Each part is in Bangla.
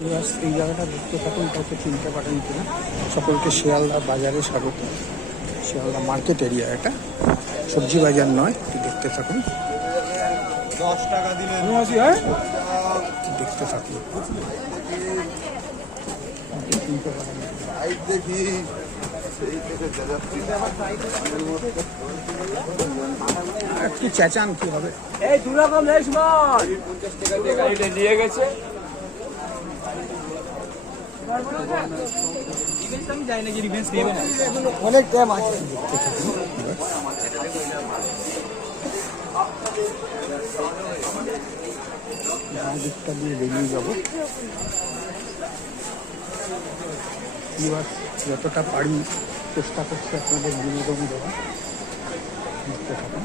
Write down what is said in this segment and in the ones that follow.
এই জায়গাটা দেখতে থাকুন কাউকে চিনতে পারেন কিনা। সকলকে শিয়ালদা বাজারে স্বাগত। শিয়ালদা মার্কেট এরিয়া এটা। সবজি বাজার নয় একটু দেখতে থাকুন। দশ টাকা দিলে একটু দেখতে থাকুন। দেখি। একটু চেঁচান কি হবে। এই দু রকম গাড়িটা নিয়ে গেছে। অনেক টাইম আছে। যতটা পারি চেষ্টা করছি আপনাদের বিনোদন দেওয়া দেখতে থাকুন।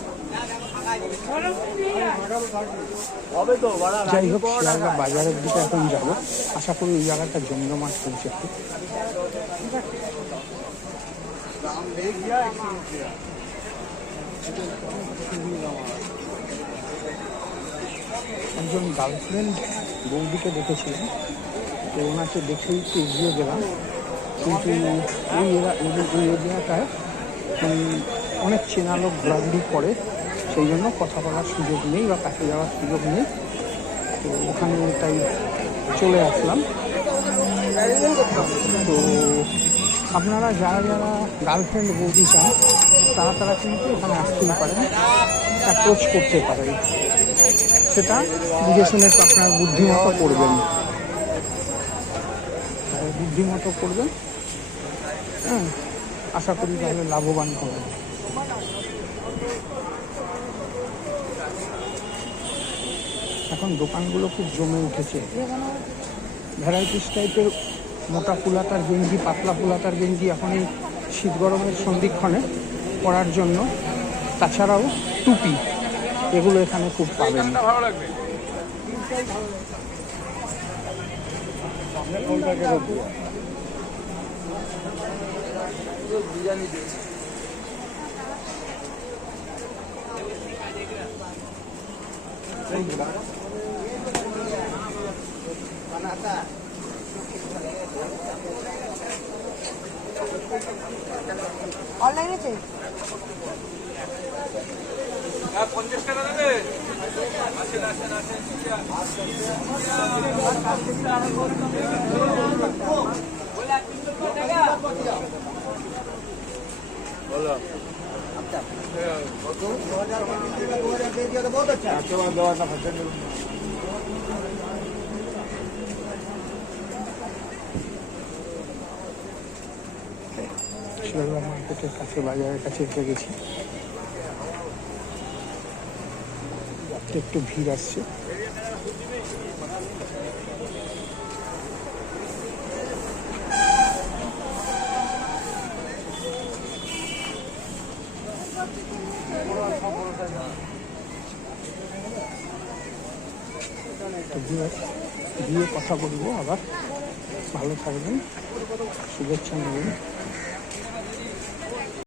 যাই হোক শিয়ালদা বাজারের দিকে এখন যাব। আশা করি ওই জায়গাটা জমজমাট একটু। একজন গার্লফ্রেন্ড বৌদিকে দেখেছিলেন তো ওনাকে দেখেই একটু এগিয়ে গেলাম। কিন্তু ওই এরা ওই- ওই এরিয়াটায় অনেক চেনা লোক ঘোরাঘুরি করে। সেই জন্য কথা বলার সুযোগ নেই বা কাছে যাওয়ার সুযোগ নেই। তো ওখানে তাই চলে আসলাম। তো আপনারা যারা যারা গার্লফ্রেন্ড বলতে চান, তারা তারা কিন্তু এখানে আসতেই পারেন অ্যাপ্রোচ করতে পারেন। সেটা বুঝে শুনে আপনার বুদ্ধিমতো করবেন। বুদ্ধিমতো করবেন হ্যাঁ আশা করি তাহলে লাভবান হবেন। এখন দোকানগুলো খুব জমে উঠেছে। ভ্যারাইটিস টাইপের মোটা ফুলাতার গেঞ্জি পাতলা ফুলাতার গেঞ্জি এখন এই শীত গরমের সন্ধিক্ষণে পরার জন্য। তাছাড়াও টুপি এগুলো এখানে খুব পাবেন। ভালো লাগবে। অনলাইনে চাই। পঞ্চাশ টাকা দেবে। আসেন আসেন আসেন মার্কেটের কাছে বাজারের কাছে এসে গেছি একটু ভিড় আসছে দিয়ে কথা বলব আবার। ভালো থাকবেন শুভেচ্ছা নেবেন।